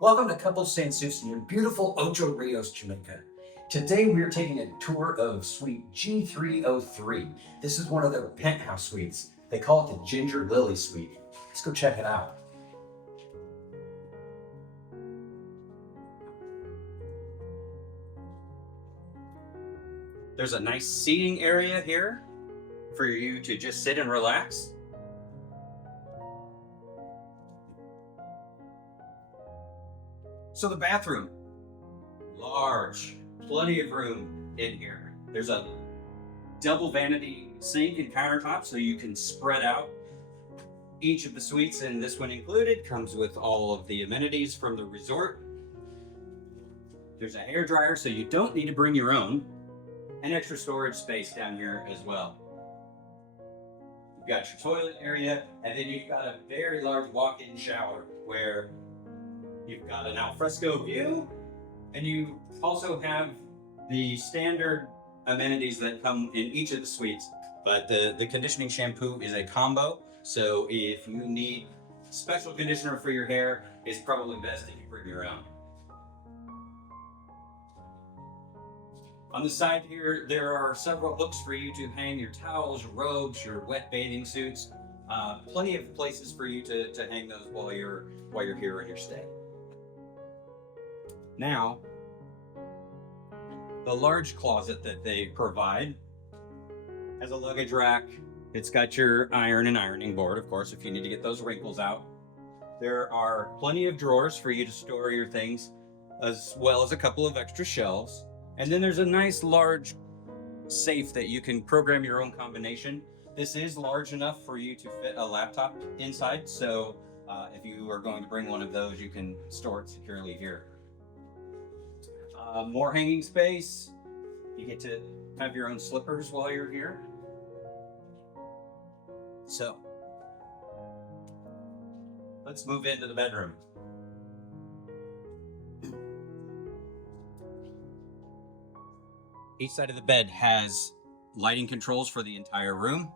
Welcome to Couples Sans Souci in beautiful Ocho Rios, Jamaica. Today we are taking a tour of Suite G303. This is one of their penthouse suites. They call it the Tiger Lily Suite. Let's go check it out. There's a nice seating area here for you to just sit and relax. So the bathroom, large, plenty of room in here. There's a double vanity sink and countertop so you can spread out. Each of the suites, and this one included, comes with all of the amenities from the resort. There's a hair dryer so you don't need to bring your own, and extra storage space down here as well. You've got your toilet area, and then you've got a very large walk-in shower where you've got an alfresco view, and you also have the standard amenities that come in each of the suites. But the conditioning shampoo is a combo, so if you need special conditioner for your hair, it's probably best if you bring your own. On the side here, there are several hooks for you to hang your towels, your robes, your wet bathing suits. Plenty of places for you to hang those while you're here on your stay. Now, the large closet that they provide has a luggage rack. It's got your iron and ironing board, of course, if you need to get those wrinkles out. There are plenty of drawers for you to store your things, as well as a couple of extra shelves. And then there's a nice large safe that you can program your own combination. This is large enough for you to fit a laptop inside, so if you are going to bring one of those, you can store it securely here. More hanging space. You get to have your own slippers while you're here. So, let's move into the bedroom. Each side of the bed has lighting controls for the entire room.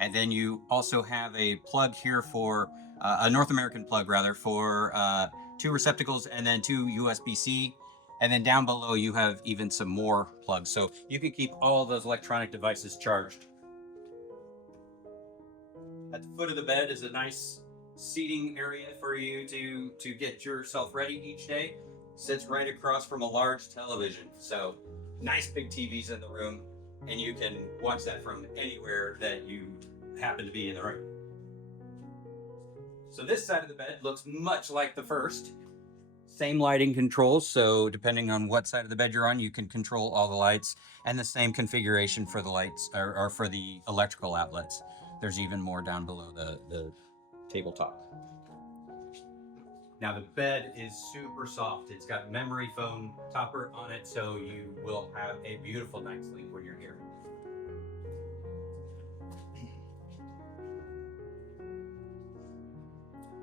And then you also have a plug here for, a North American plug rather, for 2 receptacles and then 2 USB-C. And then down below you have even some more plugs. So you can keep all of those electronic devices charged. At the foot of the bed is a nice seating area for you to get yourself ready each day. Sits right across from a large television. So nice big TVs in the room, and you can watch that from anywhere that you happen to be in the room. So this side of the bed looks much like the first. Same lighting controls, so depending on what side of the bed you're on, you can control all the lights, and the same configuration for the lights, or for the electrical outlets. There's even more down below the tabletop. Now the bed is super soft. It's got memory foam topper on it, so you will have a beautiful night's sleep when you're here.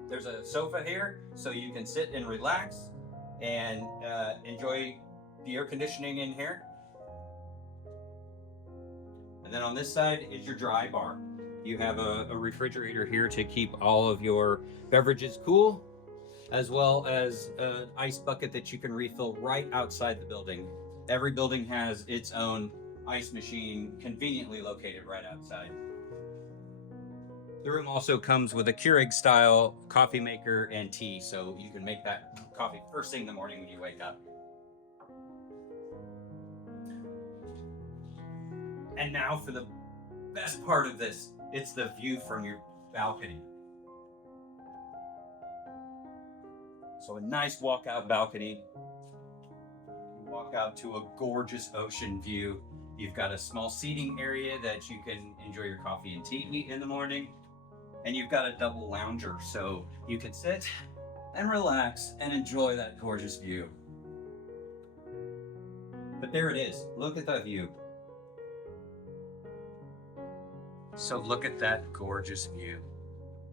There's a sofa here, so you can sit and relax and enjoy the air conditioning in here. And then on this side is your dry bar. You have a refrigerator here to keep all of your beverages cool, as well as an ice bucket that you can refill right outside the building. Every building has its own ice machine conveniently located right outside. The room also comes with a Keurig style coffee maker and tea, so you can make that coffee first thing in the morning when you wake up. And now for the best part of this, it's the view from your balcony. So a nice walkout balcony. You walk out to a gorgeous ocean view. You've got a small seating area that you can enjoy your coffee and tea in the morning. And you've got a double lounger, so you can sit and relax and enjoy that gorgeous view. But there it is. Look at that view. So look at that gorgeous view.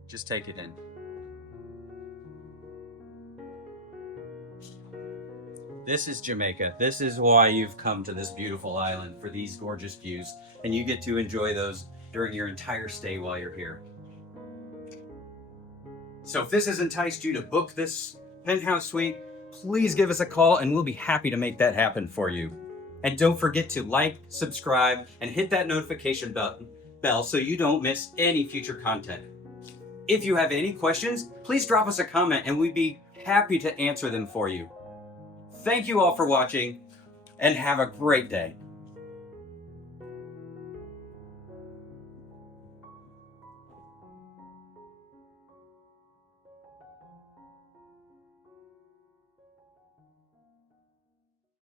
Just take it in. This is Jamaica. This is why you've come to this beautiful island, for these gorgeous views, and you get to enjoy those during your entire stay while you're here. So if this has enticed you to book this penthouse suite, please give us a call and we'll be happy to make that happen for you. And don't forget to like, subscribe, and hit that notification bell so you don't miss any future content. If you have any questions, please drop us a comment and we'd be happy to answer them for you. Thank you all for watching and have a great day.